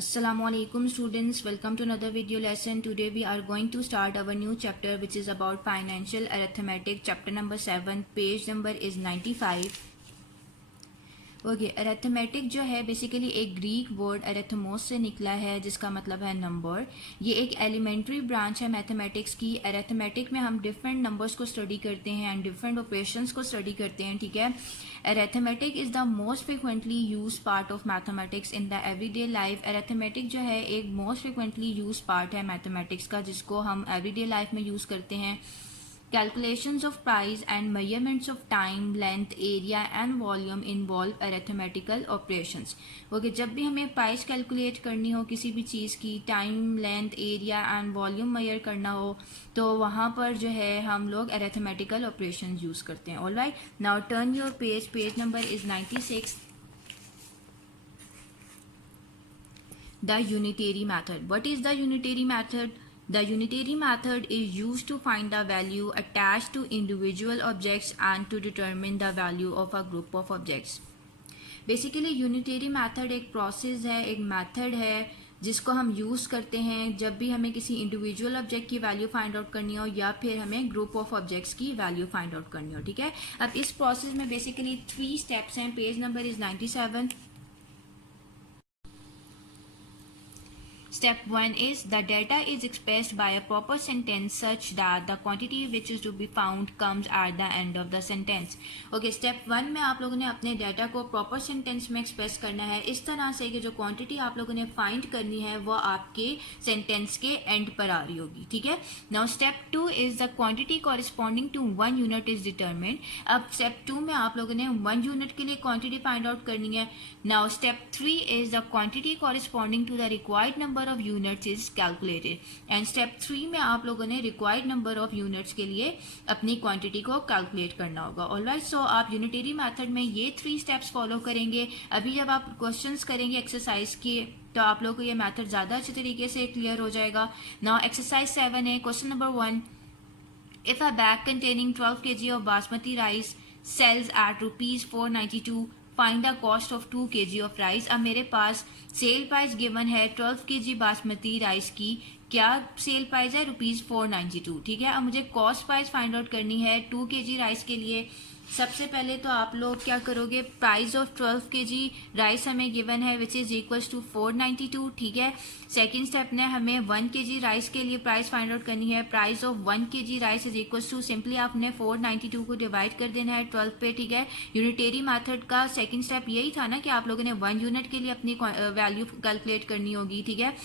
Assalamualaikum students, welcome to another video lesson. Today we are going to start our new chapter which is about financial arithmetic, chapter number 7, page number is 95. Okay arithmetic जो है basically एक Greek word अरेथमोस से निकला है जिसका मतलब है number. ये एक एलिमेंट्री ब्रांच है मैथमेटिक्स की। अरेथमेटिक में हम डिफरेंट नंबर्स को स्टडी करते हैं एंड डिफरेंट ऑपरेशंस को स्टडी करते हैं, ठीक है। Arithmetic is the most frequently use part of mathematics in the everyday life. Arithmetic जो है एक मोस्ट फ्रिक्वेंटली यूज पार्ट है मैथमेटिक्स का जिसको हम एवरीडे लाइफ में यूज़ करते हैं। Calculations of price and measurements of time, length, area and volume involve arithmetical operations. Okay जब भी हमें प्राइस कैलकुलेट करनी हो किसी भी चीज़ की, time, length, area and volume major करना हो तो वहाँ पर जो है हम लोग अरेथमेटिकल ऑपरेशंस यूज़ करते हैं। Alright, now turn your page number is 96. The unitary method. What is the unitary method? The unitary method is used to find the value attached to individual objects and to determine the value of a group of objects. Basically unitary method एक process है, एक method है जिसको हम use करते हैं जब भी हमें किसी इंडिविजुअल ऑब्जेक्ट की वैल्यू फाइंड आउट करनी हो या फिर हमें ग्रुप ऑफ ऑब्जेक्ट्स की वैल्यू फाइंड आउट करनी हो, ठीक है। अब इस प्रोसेस में बेसिकली 3 स्टेप्स हैं। Page number is 97. Step 1 is the data is expressed by a proper sentence such that the quantity which is to be found comes at the end of the sentence. Okay, step 1 में आप लोगों ने अपने data को proper sentence में express करना है इस तरह से कि जो क्वांटिटी आप लोगों ने फाइंड करनी है वो आपके सेंटेंस के एंड पर आ रही होगी, ठीक है। Now step 2 is the quantity corresponding to 1 unit is determined. अब स्टेप 2 में आप लोगों ने 1 यूनिट के लिए क्वांटिटी फाइंड आउट करनी है। Now step 3 is the quantity corresponding to the required number of units is calculated and step 3 में आप लोगों ने required number of units के लिए अपनी quantity को calculate करना होगा। ऑलराइट, सो आप unitary method में ये 3 steps फॉलो करेंगे। अभी जब आप क्वेश्चंस करेंगे एक्सरसाइज के तो आप लोगों को ये मेथड ज़्यादा अच्छे तरीके से क्लियर हो जाएगा। नाउ एक्सरसाइज 7 है, question number 1, if a bag containing 12 kg of basmati rice sells at ₹492, find the cost of 2 kg of rice. अब मेरे पास सेल प्राइस गिवन है 12 kg बासमती राइस की, क्या सेल प्राइस है ₹492, ठीक है। अब मुझे कॉस्ट प्राइस फाइंड आउट करनी है 2 kg राइस के लिए। सबसे पहले तो आप लोग क्या करोगे, प्राइस ऑफ 12 kg राइस हमें गिवन है विच इज इक्वल्स टू 492, ठीक है। सेकेंड स्टेप ने हमें 1 kg राइस के लिए प्राइस फाइंड आउट करनी है। Price of 1 kg rice is equals to simply आपने 492 को डिवाइड कर देना है 12 पे, ठीक है। यूनिटेरी मेथड का सेकेंड स्टेप यही था ना कि आप लोगों ने 1 यूनिट के लिए अपनी वैल्यू कैलकुलेट करनी होगी, ठीक है।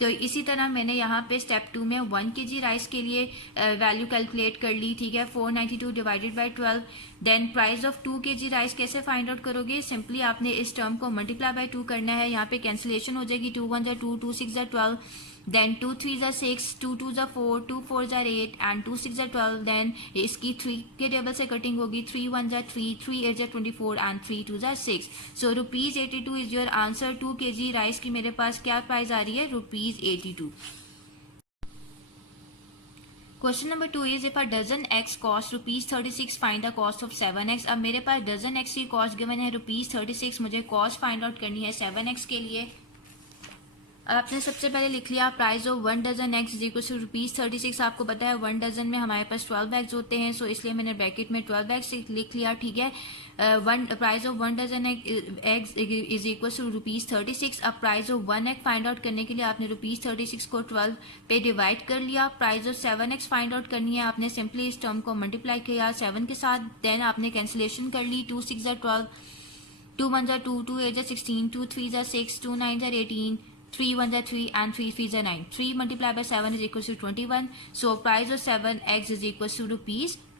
तो इसी तरह मैंने यहाँ पे स्टेप 2 में 1 kg राइस के लिए वैल्यू कैलकुलेट कर ली, ठीक है। 492 divided by 12। Then price of 2 kg rice कैसे फाइंड आउट करोगे, सिंपली आपने इस टर्म को मल्टीप्लाई बाय 2 करना है। यहाँ पे कैंसिलेशन हो जाएगी, 2 1 2, 2 6 12, देन 2 3 6, 2 2 4, 2 4 8 एंड 2 6 12। देन इसकी 3 के टेबल से कटिंग होगी, 3 1 3, 3 8 24 and 3 2 6। So ₹82 is your answer. 2 kg rice की मेरे पास क्या प्राइस आ रही है, ₹82। Question number 2 is if a dozen eggs cost ₹36, find the cost of 7x। अब मेरे पास डजन एक्स की कॉस्ट गिवन है ₹36, मुझे कॉस्ट फाइंड आउट करनी है 7x के लिए। आपने सबसे पहले लिख लिया price of 1 dozen eggs is equal to ₹36। आपको पता है 1 डजन में हमारे पास 12 एग्स होते हैं, सो इसलिए मैंने ब्रैकेट में 12 एग्स लिख लिया, ठीक है। Price of 1 dozen eggs is equal to ₹36। अब price of 1 egg find out करने के लिए आपने ₹36 को 12 पे डिवाइड कर लिया। Price of 7x find out करनी है, आपने सिंपली इस टर्म को मल्टीप्लाई किया 7 के साथ। देन आपने कैंसिलेशन कर ली, 2 6 12, 2 1 2, 2 8 16, 2 3 6, 2 9 18, 3 1 3 and 3 3 9. 3 multiplied by 7 is equals to 21. So price of 7x is equals to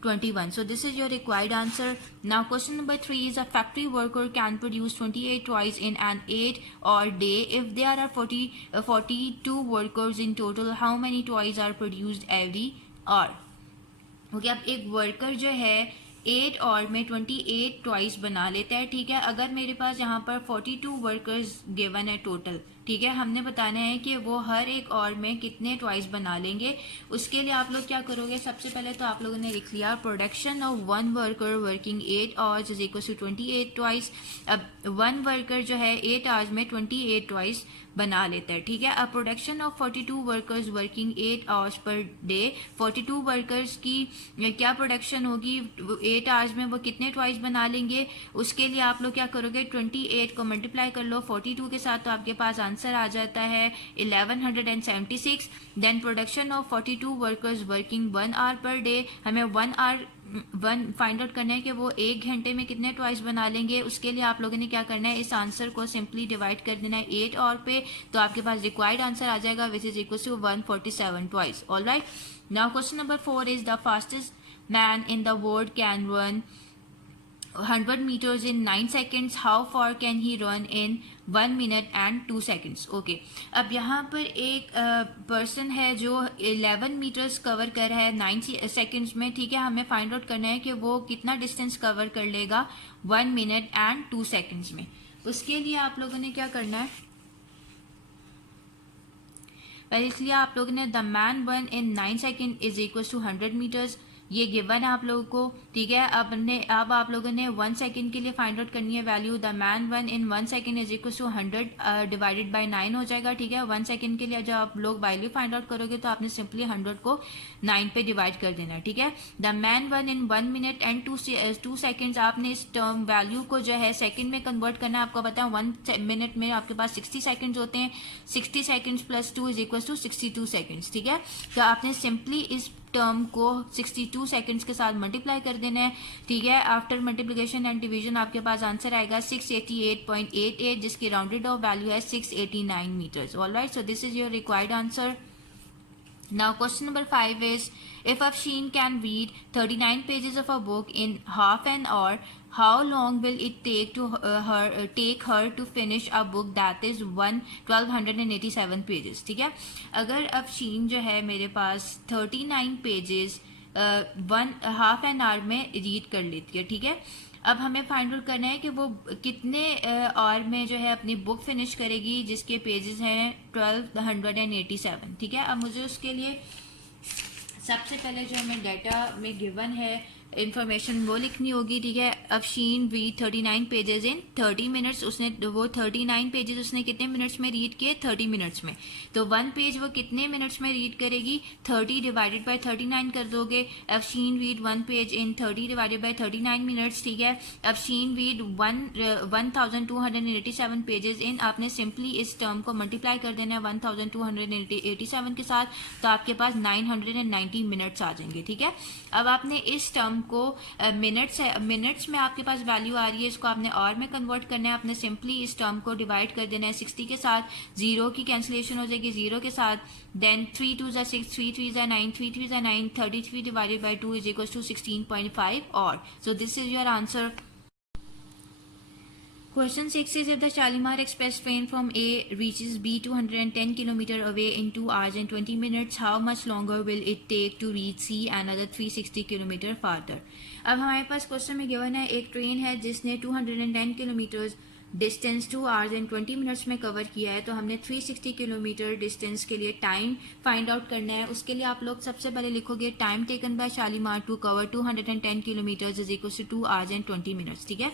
₹21. So this is your required answer. Now question number 3 is a factory worker can produce 28 toys in an 8-hour day. If there are 42 workers in total, how many toys are produced every hour? Okay, अब एक worker जो है 8 और में 28 twice बना लेता है, ठीक है। अगर मेरे पास यहाँ पर 42 वर्कर्स गिवन है टोटल, ठीक है, हमने बताना है कि वो हर एक और में कितने ट्वाइस बना लेंगे। उसके लिए आप लोग क्या करोगे, सबसे पहले तो आप लोगों ने लिख लिया production of one worker working 8 hours is equal to 28 twice. अब वन वर्कर जो है 8 आवर्स में 28 ट्वाइस बना लेता है, ठीक है। अब production of 42 workers working 8 hours per day, 42 workers की क्या प्रोडक्शन होगी 8 आवर्स में, वो कितने ट्वाइस बना लेंगे। उसके लिए आप लोग क्या करोगे, 28 को मल्टीप्लाई कर लो 42 के साथ, तो आपके पास आंसर आ जाता है 1176। Then production of 42 workers working 1 hour per day, हमें 1 फाइंड आउट करना है कि वो 1 घंटे में कितने ट्वाइस बना लेंगे। उसके लिए आप लोगों ने क्या करना है, इस आंसर को सिंपली डिवाइड कर देना है 8 और पे, तो आपके पास रिक्वायर्ड आंसर आ जाएगा which is equal to 147 twice. Alright, now question number 4 is the fastest man in the world can run 100 meters in 9 seconds. How far can he run in 1 minute and 2 seconds? Okay, अब यहाँ पर एक person है जो 11 metres cover कर रहा है 9 seconds में, ठीक है। हमें फाइंड आउट करना है कि वो कितना डिस्टेंस कवर कर लेगा 1 मिनट एंड 2 सेकेंड्स में। उसके लिए आप लोगों ने क्या करना है, पहले इसलिए आप लोगों ने the man won in 9 second is equal to 100 metres, ये गिवन है आप लोगों को, ठीक है। अब आप लोगों ने 1 सेकेंड के लिए फाइंड आउट करनी है value, the man won in 1 second is equal to 100 divided by 9 हो जाएगा, ठीक है। 1 सेकेंड के लिए जब आप लोग वैल्यू फाइंड आउट करोगे तो आपने सिंपली 100 को 9 पे डिवाइड कर देना है, ठीक है। The man won in 1 minute and 2 seconds, आपने इस टर्म वैल्यू को जो है सेकेंड में कन्वर्ट करना है। आपको पता है 1 मिनट में आपके पास 60 सेकेंड्स होते हैं, 60 seconds plus 2 is equal to 62 seconds, ठीक है। तो आपने सिंपली इस टर्म को 62 सेकंड्स के साथ मल्टीप्लाई कर देना है, ठीक है। आफ्टर मल्टीप्लिकेशन एंड डिवीजन आपके पास आंसर आएगा 688.88, जिसकी राउंडेड ऑफ वैल्यू है 689 metres. Alright, so this is your required answer. Now question number 5 is, if Afshin can read 39 pages of a book in half an hour, how long will it take her to finish a book that is 1287 pages, ठीक है। अगर अफशीन जो है मेरे पास 39 pages half an hour में read कर लेती है, ठीक है। अब हमें फाइंड आउट करना है कि वो कितने आवर में जो है अपनी बुक फिनिश करेगी जिसके पेजेस हैं 1287, ठीक है। अब मुझे उसके लिए सबसे पहले जो हमें डाटा में गिवन है इंफॉर्मेशन वो लिखनी होगी, ठीक है। Afsheen read 39 pages in 30 minutes, उसने वो 39 पेजेस उसने कितने मिनट्स में रीड किए, 30 मिनट्स में। तो 1 पेज वो कितने मिनट्स में रीड करेगी, 30 डिवाइडेड बाय 39 कर दोगे। Afsheen read 1 page in 30 divided by 39 minutes, ठीक है। अफशीन रीड 1287 पेजेस इन, आपने सिंपली इस टर्म को मल्टीप्लाई कर देना है 1287 के साथ, तो आपके पास 990 मिनट्स आ जाएंगे, ठीक है। अब आपने इस टर्म को मिनट्स में आपके पास वैल्यू आ रही है, इसको आपने और में कन्वर्ट करना है। आपने सिंपली इस टर्म को डिवाइड कर देना है 60 के साथ, 0 की कैंसिलेशन हो जाएगी 0 के साथ, then 3 2 6, 3 3 9, 3 3 9, 33 divided by 2 is equal to 16.5 और so this is your answer. Question 6 is, if the Shalimar Express train from A reaches B 210 km away in 2 hours and 20 minutes, how much longer will it take to reach C another 360 km farther? अब हमारे पास question में given है एक train है जिसने 210 kilometre distance 2 hours and 20 minutes में कवर किया है, तो हमने 360 किलोमीटर डिस्टेंस के लिए टाइम फाइंड आउट करना है। उसके लिए आप लोग सबसे पहले लिखोगे time taken by Shalimar to cover 210 kilometre is equal to 2 hours and 20 minutes, ठीक है।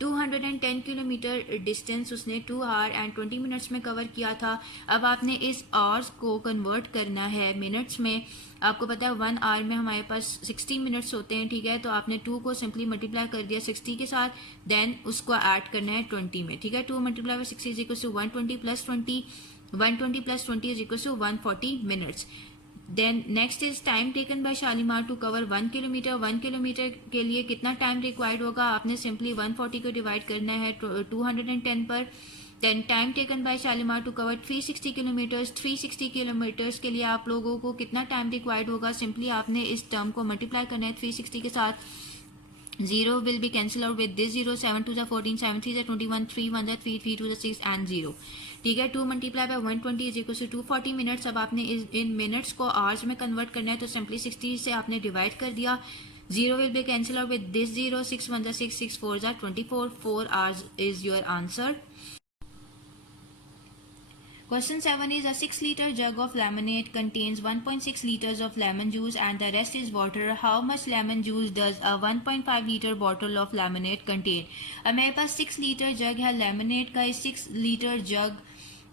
210 किलोमीटर डिस्टेंस उसने 2 आवर एंड 20 मिनट्स में कवर किया था। अब आपने इस आवर्स को कन्वर्ट करना है मिनट्स में। आपको पता है 1 आवर में हमारे पास 60 मिनट्स होते हैं, ठीक है। तो आपने 2 को सिंपली मल्टीप्लाई कर दिया 60 के साथ, देन उसको ऐड करना है 20 में, ठीक है। 2 multiply by 60 is equal to 120 plus 20, 120 plus 20 is equal to 140 minutes. Then next is time taken by Shalimar to cover 1 kilometre. 1 kilometre के लिए कितना टाइम रिक्वायर्ड होगा, आपने सिंपली 140 को डिवाइड करना है 210 पर। Then time taken by Shalimar to cover 360 kilometres. 360 kilometres के लिए आप लोगों को कितना टाइम रिक्वायर्ड होगा, सिंपली आपने इस टर्म को मल्टीप्लाई करना है 360 के साथ। 0 will be cancelled out with this 0, 7 2 14, 7 3 21, 3 1 3 3 2 6 and 0, ठीक है। 2 multiply by 120 is equal to 240 minutes. अब आपने इन मिनट्स को आवर्स में कन्वर्ट करना है, तो सिंपली 60 से आपने डिवाइड कर दिया 0 will be cancelled out with this 0. 6 1s are 6, 6 4s are 24. 4 hours is your answer. Question 7 is a 6-liter jug of lemonade contains 1.6 liters of lemon juice and the rest is water. How much lemon juice does a 1.5 liter bottle of lemonade contain? अब मेरे पास 6 litre जग है lemonade का. इस 6 litre jug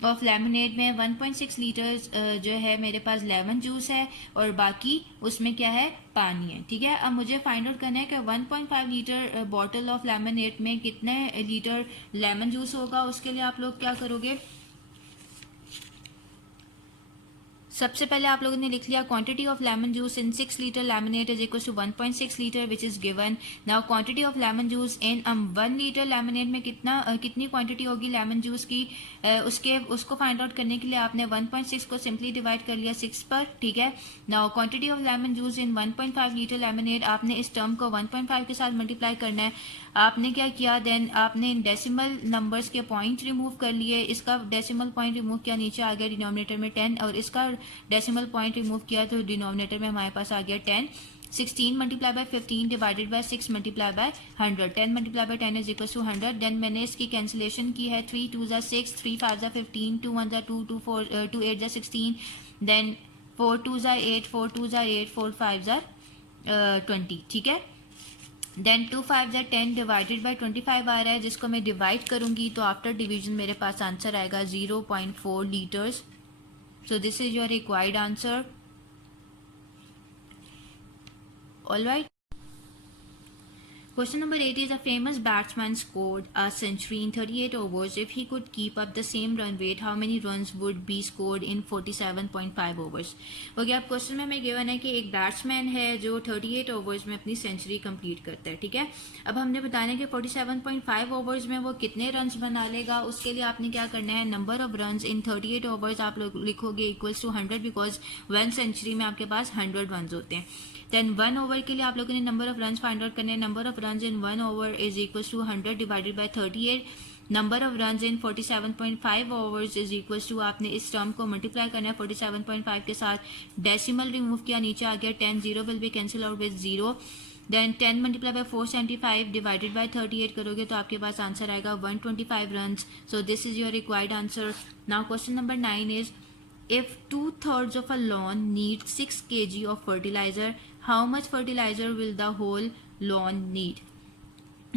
of lemonade में 1.6 litre जो है मेरे पास lemon juice है और बाकी उसमें क्या है, पानी है. ठीक है, अब मुझे फाइंड आउट करना है कि 1.5 लीटर बॉटल ऑफ लेमनेड में कितने लीटर लेमन जूस होगा. उसके लिए आप लोग क्या करोगे, सबसे पहले आप लोगों ने लिख लिया quantity of lemon juice in 6 litre lemonade is equal to 1.6 litre which is given. Now quantity of lemon juice in 1 litre lemonade में कितनी क्वांटिटी होगी लेमन जूस की, उसको फाइंड आउट करने के लिए आपने 1.6 को सिंपली डिवाइड कर लिया 6 पर. ठीक है, now quantity of lemon juice in 1.5 litre lemonade, आपने इस टर्म को 1.5 के साथ मल्टीप्लाई करना है. आपने क्या किया, देन आपने इन डेसिमल नंबर्स के पॉइंट रिमूव कर लिए. इसका डेसिमल पॉइंट रिमूव किया, नीचे आ गया डिनोमिनेटर में 10 और इसका डेसिमल पॉइंट रिमूव किया तो डिनोमिनेटर में हमारे पास आ गया 10. 16 multiply by 15 divided by 6 multiply by 100. 10 multiply by 10 is equal to 100. देन मैंने इसकी कैंसिलेशन की है. 3 2 6, 3 5 15, 2 1 2, 2 4 2 8 16, देन 4 2 8, 4 2 8, 4 5 20. ठीक है, देन 2 5 10 डिवाइडेड बाय 25 आ रहा है जिसको मैं डिवाइड करूंगी तो आफ्टर डिवीजन मेरे पास आंसर आएगा 0.4 litres. So this is your required answer. All right. Question number 8 is a famous batsman scored a century in 38 overs. If he could keep up the same run rate, how many runs would be scored in 47.5 overs? Okay, अब question में given है कि एक batsman है जो 38 overs में अपनी century complete करता है. ठीक है, अब हमने बताना है कि 47.5 ओवर्स में वो कितने रन्स बना लेगा. उसके लिए आपने क्या करना है, number of runs in 38 overs आप लोग लिखोगे इक्वल्स टू 100 बिकॉज 1 सेंचुरी में आपके पास 100 रन्स होते हैं. देन 1 ओवर के लिए आप लोगों ने number of runs find out करने हैं. Number of runs in 1 over is equal to 100 divided by 38. Number of runs in 47.5 overs is equal to, आपने इस टर्म को मल्टीप्लाई करना है 47.5 के साथ. डेसिमल रिमूव किया, नीचे आ गया 10. 0 will be cancel out with 0. Then 10 multiply by 475 divided by 38 करोगे तो आपके पास आंसर आएगा 125 runs. So this is your required answer. Now question number 9 is if 2/3 of a lawn needs 6 kg of fertilizer, how much fertilizer will the whole lawn need?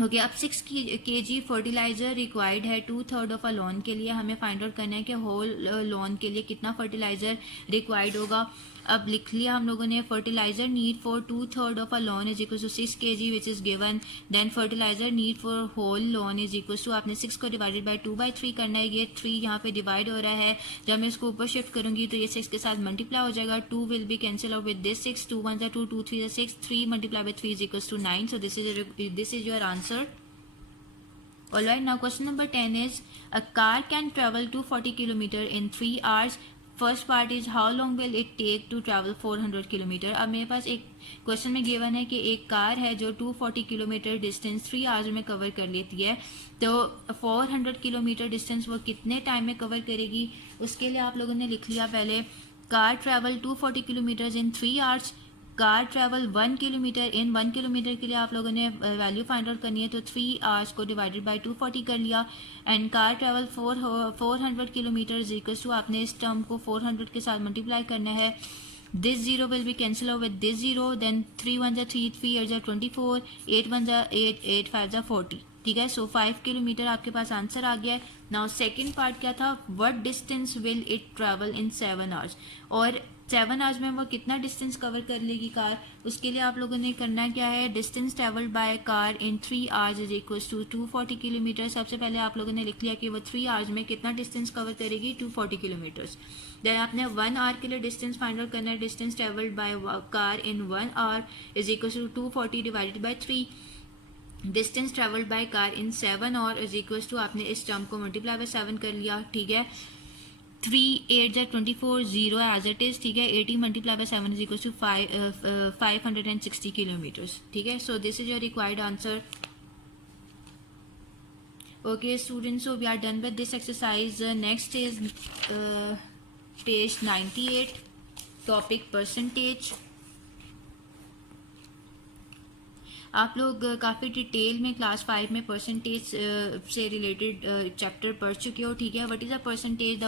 Okay, अब 6 kg fertiliser required है 2/3 of a lawn के लिए. हमें find out करना है कि whole lawn के लिए कितना फर्टिलाइजर रिक्वायर्ड होगा. अब लिख लिया हम लोगों ने fertiliser need for 2/3 of a lawn is equal to 6 kg which is given. Then fertiliser need for whole lawn is equal to, आपने 6 को डिवाइडेड बाय 2/3 करना है. ये 3 यहाँ पे डिवाइड हो रहा है. जब मैं इसको ऊपर शिफ्ट करूंगी तो ये 6 के साथ मल्टीप्लाई हो जाएगा. 2 will be cancel out with this 6. 2 1 2, 2 3 6. 3 multiply by 3 is equal to 9. So this is your answer. Alright, now question number 10 is a car can travel 240 km in 3 hours. First part is how long will it take to travel 400 km. अब मेरे पास एक question में given है कि एक car है जो 240 kilometre distance 3 hours में कवर कर लेती है. तो 400 किलोमीटर डिस्टेंस वो कितने टाइम में कवर करेगी. उसके लिए आप लोगों ने लिख लिया पहले कार ट्रैवल 240 किलोमीटर इन 3 आवर्स. कार ट्रैवल 1 किलोमीटर इन 1 किलोमीटर के लिए आप लोगों ने वैल्यू फाइंड आउट करनी है तो 3 आवर्स को डिवाइडेड बाय 240 कर लिया. And car travel 400 kilometre equals to, आपने इस टर्म को 400 के साथ मल्टीप्लाई करना है. This 0 will be cancel out with this 0. Then 3 1 3, 3 8 24, 8 1 8, 8 5 40. ठीक है, सो 5 किलोमीटर आपके पास आंसर आ गया है. नाउ सेकेंड पार्ट क्या था, what distance will it travel in 7 hours. और 7 आवर्स में वो कितना डिस्टेंस कवर कर लेगी कार. उसके लिए आप लोगों ने करना क्या है, distance travelled by car in 3 hours is equal to 240 kilometre. सबसे पहले आप लोगों ने लिख लिया कि वो 3 आवर्स में कितना डिस्टेंस कवर करेगी, 240 किलोमीटर्स. देन आपने 1 आवर के लिए डिस्टेंस फाइंड आउट करना है. Distance travelled by car in 1 hour is equal to 240 divided by 3. Distance travelled by car in 7 hour is equal to, आपने इस टर्म को मल्टीप्लाई बाय 7 कर लिया. ठीक है, 3 8 24, 0 एज इट इज. ठीक है, 80 multiply by 7 is equal to 560 kilometres. ठीक है, so this is your required answer. Okay students, so we are done with this exercise. Next is page 98, topic percentage. आप लोग काफ़ी डिटेल में क्लास 5 में percentage से रिलेटेड चैप्टर पढ़ चुके हो, ठीक है। What is a percentage?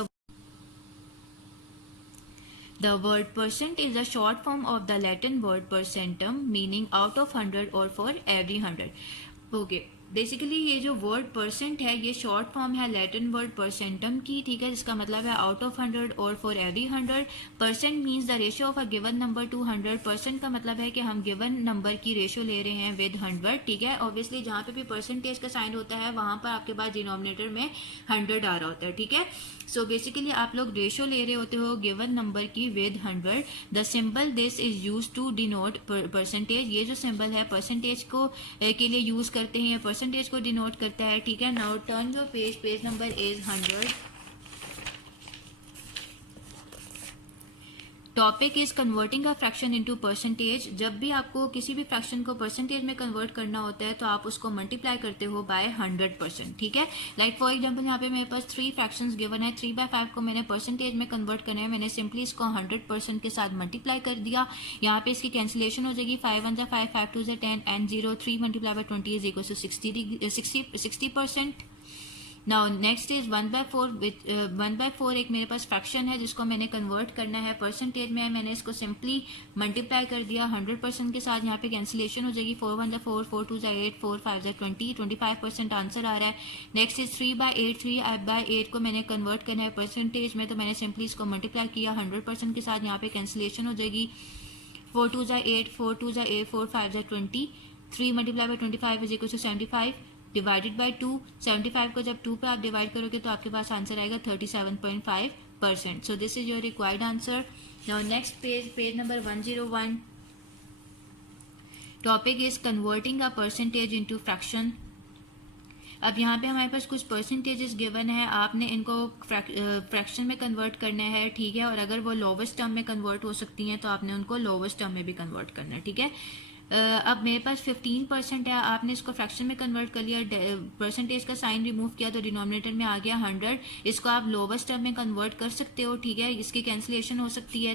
The word percent is a short form of the Latin word percentum, meaning out of 100 or for every 100. Okay. Basically ये जो वर्ड परसेंट है ये शॉर्ट फॉर्म है लैटिन वर्ड परसेंटम की, ठीक है, जिसका मतलब है आउट ऑफ 100 और for every 100. Percent means the ratio of a given number two 100%. का मतलब है कि हम गिवन नंबर की रेशियो ले रहे हैं विद 100, ठीक है। ऑब्वियसली जहाँ पे भी परसेंटेज का साइन होता है वहाँ पर आपके पास डिनोमिनेटर में 100 आ रहा होता है, ठीक है। सो बेसिकली आप लोग रेशियो ले रहे होते हो गिवन नंबर की with 100. The symbol this is use to denote percentage. ये जो सिंबल है परसेंटेज को के लिए यूज करते हैं, परसेंटेज को डिनोट करता है, ठीक है। Now turn your page, page number is 100. Topic is converting a fraction into percentage. जब भी आपको किसी भी फ्रैक्शन को परसेंटेज में कन्वर्ट करना होता है तो आप उसको मल्टीप्लाई करते हो बाय 100%, ठीक है। लाइक फॉर एग्जांपल यहाँ पे मेरे पास 3 फ्रैक्शंस गिवन है, 3/5 को मैंने परसेंटेज में कन्वर्ट करना है, मैंने सिंपली इसको 100% के साथ मल्टीप्लाई कर दिया. यहाँ पे इसकी कैंसिलेशन हो जाएगी, 5 1 5, 5 2 10 and 0, 3 multiply by 20 is equal to 60%. Now next is 1/4. 1/4 एक मेरे पास फ्रैक्शन है जिसको मैंने कन्वर्ट करना है परसेंटेज में. मैंने इसको सिंपली मल्टीप्लाई कर दिया 100% के साथ. यहाँ पे कैंसिलेशन हो जाएगी, 4 1 4, 4 2 8, 4 5 20, 25% आंसर आ रहा है. Next is 3/8. 3/8 को मैंने कन्वर्ट करना है परसेंटेज में, तो मैंने सिंपली इसको मल्टीप्लाई किया 100% के साथ. यहाँ पे कैंसिलेशन हो जाएगी, 4 2 8, 4 2 8, 4 5 20, 3 multiply by 25 is equal to 75 divided by 2. 75 को जब 2 पे आप डिवाइड करोगे तो आपके पास आंसर आएगा 37.5%. सो this is your required answer. Now next page, page number 101. Topic is converting a percentage into fraction. अब यहाँ पे हमारे पास कुछ परसेंटेजेस गिवन है, आपने इनको फ्रैक्शन में कन्वर्ट करना है, ठीक है। और अगर वो लोवेस्ट टर्म में कन्वर्ट हो सकती हैं तो आपने उनको लोवेस्ट टर्म में भी कन्वर्ट करना है, ठीक है। अब मेरे पास 15% है, आपने इसको फ्रैक्शन में कन्वर्ट कर लिया, परसेंटेज का साइन रिमूव किया तो डिनोमिनेटर में आ गया 100. इसको आप लोवेस्ट टर्म में कन्वर्ट कर सकते हो, ठीक है। इसकी कैंसिलेशन हो सकती है,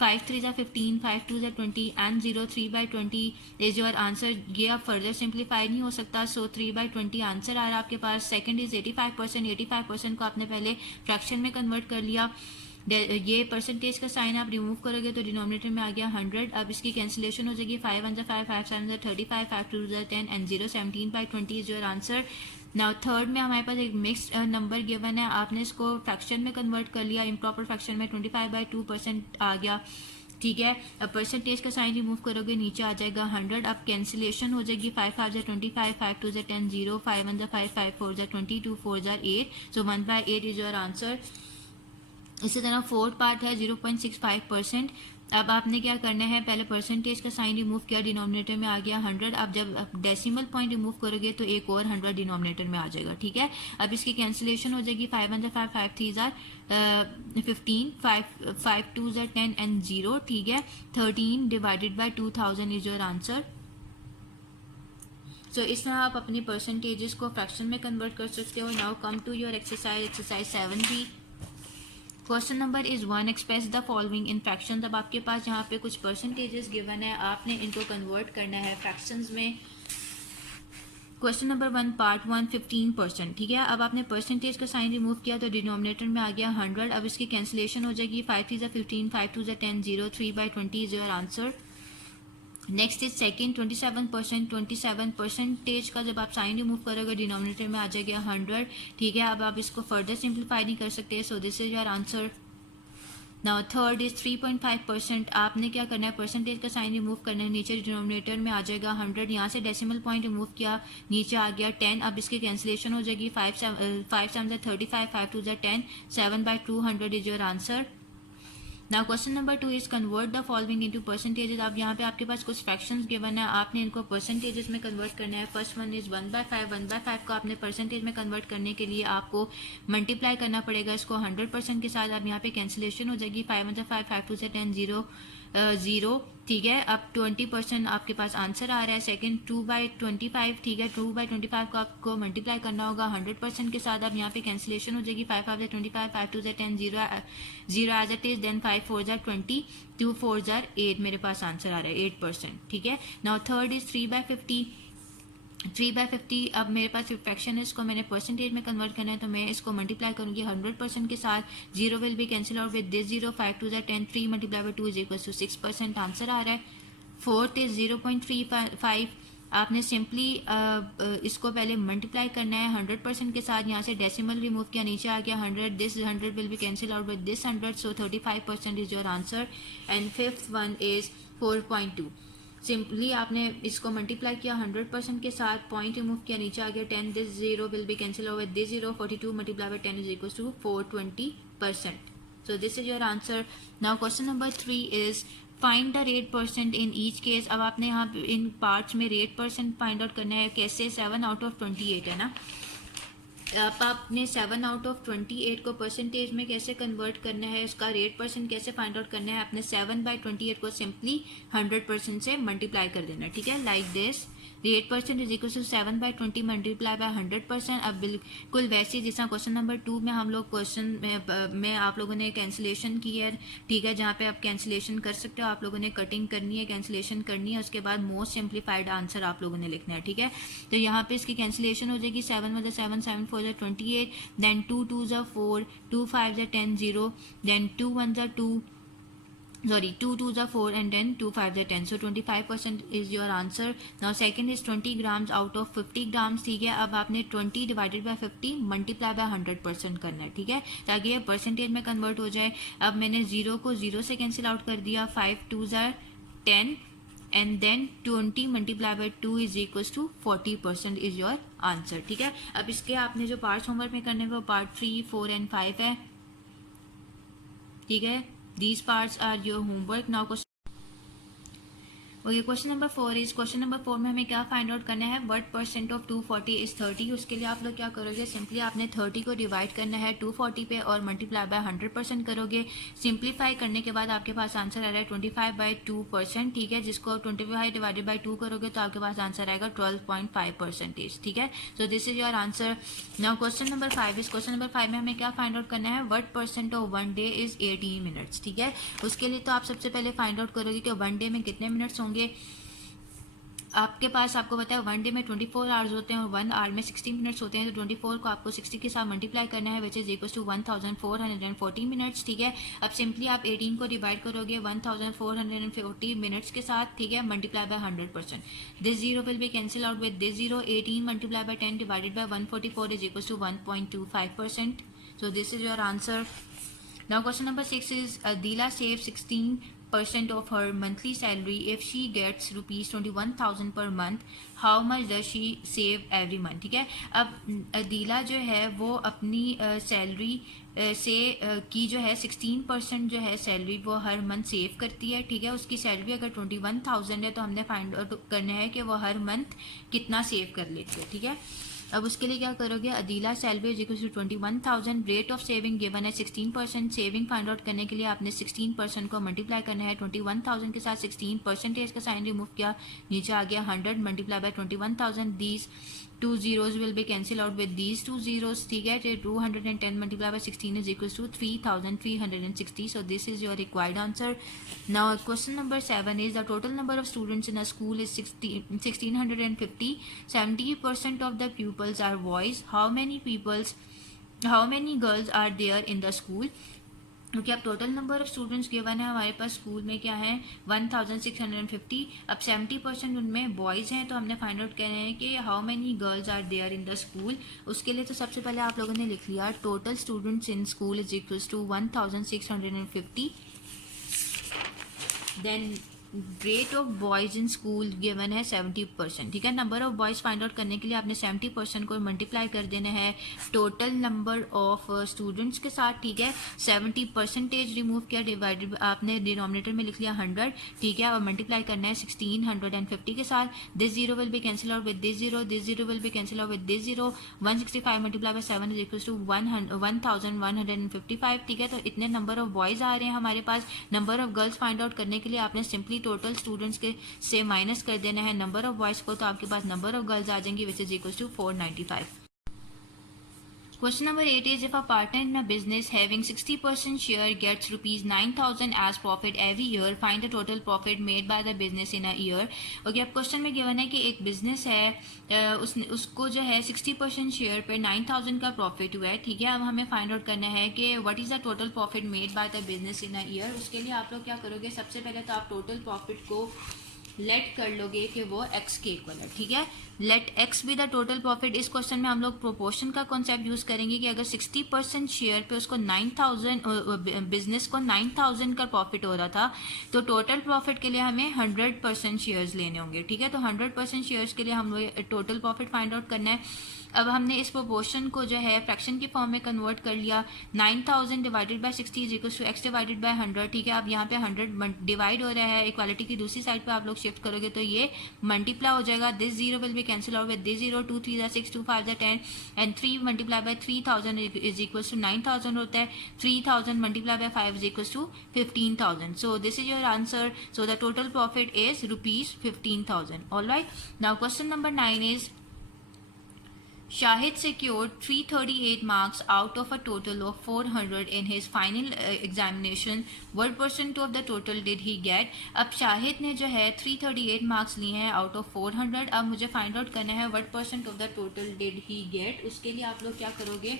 5 3 15, 5 2 20 एंड 0, 3/20 इज योर आंसर. ये आप फर्दर सिंप्लीफाई नहीं हो सकता, सो 3/20 आंसर आ रहा है आपके पास. Second is 85%. 85% को आपने पहले फ्रैक्शन में कन्वर्ट कर लिया, ये परसेंटेज का साइन आप रिमूव करोगे तो डिनोमिनेटर में आ गया 100. अब इसकी कैंसिलेशन हो जाएगी, 5 1 5, 5 7 35, 5 2 10 and 0, 17/20 is your answer. Now third में हमारे पास एक मिक्स्ड नंबर गिवन है, आपने इसको फ्रैक्शन में कन्वर्ट कर लिया, इम्प्रॉपर फ्रैक्शन में 25/2% आ गया, ठीक है। अब परसेंटेज का साइन रिमूव करोगे नीचे आ जाएगा 100. अब कैंसिलेशन हो जाएगी, 5 5 25, 5 2 10 0, 5 1 5, 5 4 20, 2 4 8, सो 1/8 इज योर आंसर. इसी तरह फोर्थ पार्ट है 0.65%. अब आपने क्या करना है, पहले परसेंटेज का साइन रिमूव किया, डिनोमिनेटर में आ गया 100. अब जब डेसिमल पॉइंट रिमूव करोगे तो एक और 100 डिनोमिनेटर में आ जाएगा, ठीक है। अब इसकी कैंसिलेशन हो जाएगी, 5 1 5, 5 3 15, 5 2 10 एंड 0, ठीक है। 13 divided by 2000 is your answer. So इस तरह आप अपनी परसेंटेजेस को फ्रैक्शन में कन्वर्ट कर सकते हो. Now come to your exercise 7B. Question number is 1. Express the following in fractions. अब आपके पास यहाँ पे कुछ परसेंटेजेस गिवन है, आपने इनको कन्वर्ट करना है फ्रैक्शंस में. क्वेश्चन नंबर 1 पार्ट 1 15%, ठीक है। अब आपने परसेंटेज का साइन रिमूव किया तो डिनोमिनेटर में आ गया 100. अब इसकी कैंसिलेशन हो जाएगी, 5 3 15, 5 2 10 0, 3/20 is your answer. Next is second 27%. 27% का जब आप साइन रिमूव करोगे डिनोमिनेटर में आ जाएगा 100, ठीक है। अब आप इसको फर्दर सिंप्लीफाई नहीं कर सकते, सो this is your answer. Now third is 3.5%. आपने क्या करना है, परसेंटेज का साइन रिमूव करना है, नीचे डिनोमिनेटर में आ जाएगा 100. यहाँ से डेसिमल पॉइंट रिमूव किया, नीचे आ गया 10. अब इसकी कैंसिलेशन हो जाएगी, 5 7 35, 5 2 10, 7/200 is your answer. Now question number 2 is convert the following into percentages. अब यहाँ पे आपके पास कुछ फ्रैक्शंस गिवन है, आपने इनको परसेंटेजेस में कन्वर्ट करना है. First one is 1/5. 1/5 को आपने परसेंटेज में कन्वर्ट करने के लिए आपको मल्टीप्लाई करना पड़ेगा इसको 100% के साथ. अब यहाँ पे कैंसिलेशन हो जाएगी, 5 1 5, 5 2 10 0, 0, ठीक है। अब 20% आपके पास आंसर आ रहा है। सेकंड 2/25, ठीक है। 2/25 को आपको मल्टीप्लाई करना होगा 100% के साथ। अब यहाँ पे कैंसिलेशन हो जाएगी, 5 5 25, 5 2 10, 0 एज इट इज, देन 5 4 20, 2 4 8, मेरे पास आंसर आ रहा है 8%, ठीक है। Now third is 3/50, 3/50। अब मेरे पास फ्रैक्शन है, इसको मैंने परसेंटेज में कन्वर्ट करना है, तो मैं इसको मल्टीप्लाई करूंगी 100% के साथ। 0 will be cancel out with this 0, 5 2 10, 3 multiply by 2 is equal to 6%, answer आ रहा है। Fourth is 0.35। आपने सिंपली इसको पहले मल्टीप्लाई करना है 100% के साथ। यहाँ से डेसिमल रिमूव किया, नीचे आ गया 100, this 100 will be cancel out with this 100, so 35% is your answer. And fifth one is 4.2। Simply आपने इसको मल्टीप्लाई किया 100% के साथ, पॉइंट रिमूव किया, नीचे आ गया 10, this 0 will be cancel out with this 0, 42 multiply by 10 is equal to 420%. So this is your answer. Now question number 3 is find the rate percent in each case. अब आपने यहाँ इन पार्ट्स में rate percent find out करना है। कैसे? 7/28 है ना। अब आपने 7/28 को परसेंटेज में कैसे कन्वर्ट करना है, उसका रेट परसेंट कैसे फाइंड आउट करना है, आपने 7/28 को सिंपली 100% से मल्टीप्लाई कर देना, ठीक है। Like this, rate percent is equal to 7/20 multiply by 100%। अब बिल्कुल वैसे ही जैसा क्वेश्चन नंबर 2 में हम लोग क्वेश्चन में आप लोगों ने कैंसिलेशन की है, ठीक है, जहाँ पे आप कैंसिलेशन कर सकते हो। आप लोगों ने कटिंग करनी है, कैंसिलेशन करनी है, उसके बाद मोस्ट सिंप्लीफाइड आंसर आप लोगों ने लिखना है, ठीक है। तो यहाँ पे इसकी कैंसिलेशन हो जाएगी, 7 1 7, 7 4 28, then 2 2 4, 2 5 10, 0, then 2 1 2, 2 2 4, and then 2 5 10, so 25% is your answer. Now second is 20 grams out of 50 grams, ठीक है। अब आपने 20 डिवाइडेड बाय 50 मल्टीप्लाई बाय 100% करना है, ठीक है, ताकि ये परसेंटेज में कन्वर्ट हो जाए। अब मैंने 0 को 0 से कैंसिल आउट कर दिया, 5 2 10, and then 20 multiply by 2 is equal to 40% is your answer, ठीक है। अब इसके आपने जो पार्ट्स होमवर्क में करने वो पार्ट 3 4 एंड 5 है, ठीक है। These parts are your homework. Now okay, question number 4 is, question number 4 में हमें क्या फाइंड आउट करना है, व्हाट परसेंट ऑफ 240 इज 30। उसके लिए आप लोग क्या करोगे, सिंपली आपने 30 को डिवाइड करना है 240 पे और मल्टीप्लाई बाय 100% करोगे। सिंप्लीफाई करने के बाद आपके पास आंसर आ रहा है 25/2%, ठीक है, जिसको 25 डिवाइडेड बाय 2 करोगे तो आपके पास आंसर आएगा 12.5%, ठीक है। So this is your answer. Now question number 5 is, question number 5 में हमें क्या फाइंड आउट करना है, what percent of 1 day is 18 minutes, ठीक है। उसके लिए तो आप सबसे पहले फाइंड आउट करोगे कि 1 डे में कितने मिनट्स होंगे। आपके पास, आपको पता है 1 डे में 24 आवर्स होते हैं और 1 आवर में 60 मिनट्स होते हैं, तो 24 को आपको 60 के साथ मल्टीप्लाई करना है, which is equal to 1440 minutes, ठीक है। अब सिंपली आप 18 को डिवाइड करोगे 1440 मिनट्स के साथ, ठीक है, multiply by 100%। This 0 will be cancel out with this 0, 18 multiply by 10 divided by 144 is equal to 1.25%, so this is your answer. Now question number 6 is Adila saves 16% of her monthly salary. If she gets rupees 21,000 per month, how much does she save every month? ठीक है। अब अदीला जो है वो अपनी salary से की जो है 16% जो है सैलरी वो हर मंथ सेव करती है, ठीक है। उसकी सैलरी अगर 21,000 है तो हमने फाइंड आउट करना है कि वो हर मंथ कितना सेव कर लेती है, ठीक है। अब उसके लिए क्या करोगे, Adila salary is equal to 21,000, rate of saving given है 16%। सेविंग फाइंड आउट करने के लिए आपने 16% को मल्टीप्लाई करना है 21,000 के साथ, 16% का साइन रिमूव किया, नीचे आ गया 100 multiply by 21,000, these 2 zeros will be cancel out with these 2 zeros, ठीक है। 210 multiplied by 16 is equals to 3,360, so this is your required answer. Now question number 7 is the total number of students in a school is 1,650. 70% of the pupils are boys. How many girls are there in the school? क्योंकि अब total number of students given है हमारे पास school में क्या है 1,650। अब 70% उनमें boys हैं, तो हमने फाइंड आउट करना है कि how many girls are there in the school. उसके लिए तो सबसे पहले आप लोगों ने लिख लिया total students in school is equals to 1,650, then rate of boys in school given है 70%, ठीक है। Number of boys find out करने के लिए आपने 70% को मल्टीप्लाई कर देना है टोटल नंबर ऑफ स्टूडेंट्स के साथ, ठीक है। 70% रिमूव किया, डिवाइडेड आपने डिनोमिनेटर में लिख लिया 100, ठीक है, और मल्टीप्लाई करना है 1650 के साथ। This zero will be cancel out with this zero, this zero will be cancel out with this zero. 165 multiply by 7 is equal to 1155, ठीक है। तो इतने नंबर ऑफ बॉयज़ आ रहे हैं हमारे पास। Number of girls find out करने के लिए आपने सिंपली टोटल स्टूडेंट्स के से माइनस कर देना है नंबर ऑफ बॉयज़ को, तो आपके पास नंबर ऑफ गर्ल्स आ जाएंगी which is equal to 495। Question number 8 is if a partner in a business having 60% share gets rupees 9,000 as profit every year, find the total profit made by the business in a year. Okay, अब question में given है कि एक business है, उसको जो है 60% share पे 9,000 का प्रॉफिट हुआ है, ठीक है। अब हमें फाइंड आउट करना है कि what is the total profit made by the business in a year. उसके लिए आप लोग क्या करोगे, सबसे पहले तो आप टोटल प्रॉफिट को लेट कर लोगे कि वो एक्स के इक्वल है, ठीक है। Let X be the total profit. इस क्वेश्चन में हम लोग प्रोपोर्शन का कॉन्सेप्ट यूज करेंगे कि अगर 60% शेयर पे उसको 9,000 बिजनेस को 9,000 का प्रॉफिट हो रहा था, तो टोटल प्रॉफिट के लिए हमें 100% शेयर्स लेने होंगे, ठीक है। तो 100% शेयर्स के लिए हम लोग टोटल प्रॉफिट फाइंड आउट करना है। अब हमने इस प्रोपोर्शन को जो है फ्रैक्शन की फॉर्म में कन्वर्ट कर लिया। 9,000 divided by 60 is equal to X divided by 100, ठीक है। अब यहाँ पे 100 डिवाइड हो रहा है, इक्वालिटी की दूसरी साइड पे आप लोग शिफ्ट करोगे तो ये मल्टीप्लाई हो जाएगा। This zero will be cancel out with this zero, 2 3 6, 2 5 10 and 3 multiply by 3,000 is equal to 9,000 होता है। 3,000 multiply by 5 is equal to 15,000। So this is your answer. So the total profit is rupees 15,000। Alright, now question number 9 is Shahid secured 338 marks out of a total of 400 in his final examination. What percent of the total did he get? अब शाहिद ने जो है 338 marks लिए हैं out of 400। अब मुझे find out करना है what percent of the total did he get। उसके लिए आप लोग क्या करोगे,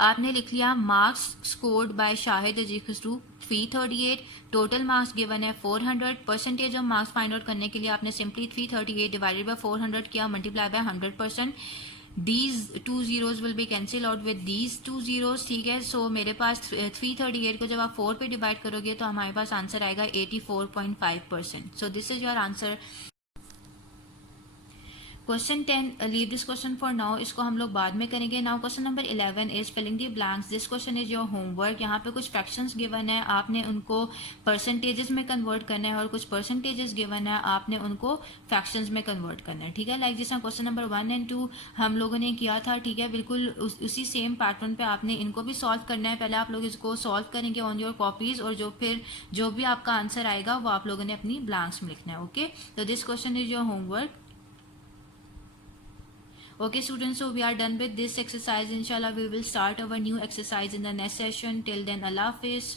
आपने लिख लिया marks scored by Shahid is equal to 338, total marks given है 400। Percentage of marks find out करने के लिए आपने सिंपली 338 डिवाइडेड बाय 400 किया, multiply by 100%। These 2 zeros will be cancel out with these 2 zeros, ठीक है। सो मेरे पास 338 को जब आप 4 पे डिवाइड करोगे तो हमारे पास आंसर आएगा 84.5%। So this is your answer. Question 10, leave this question for now, इसको हम लोग बाद में करेंगे। Now question number 11 is filling the blanks. This question is your homework. यहाँ पे कुछ फ्रैक्शंस गिवन है, आपने उनको परसेंटेजेस में कन्वर्ट करना है, और कुछ परसेंटेजेस गिवन है, आपने उनको फ्रैक्शंस में कन्वर्ट करना है, ठीक है। लाइक जिस क्वेश्चन नंबर 1 एंड 2 हम लोगों ने किया था, ठीक है, बिल्कुल उसी सेम पैटर्न पे आपने इनको भी सॉल्व करना है। पहले आप लोग इसको सॉल्व करेंगे ऑन योर कॉपीज, और जो भी आपका आंसर आएगा वो आप लोगों ने अपनी ब्लैंक्स में लिखना है, ओके। तो this question is your homework. Okay students, so we are done with this exercise. Inshallah we will start our new exercise in the next session. Till then, Allah Hafiz.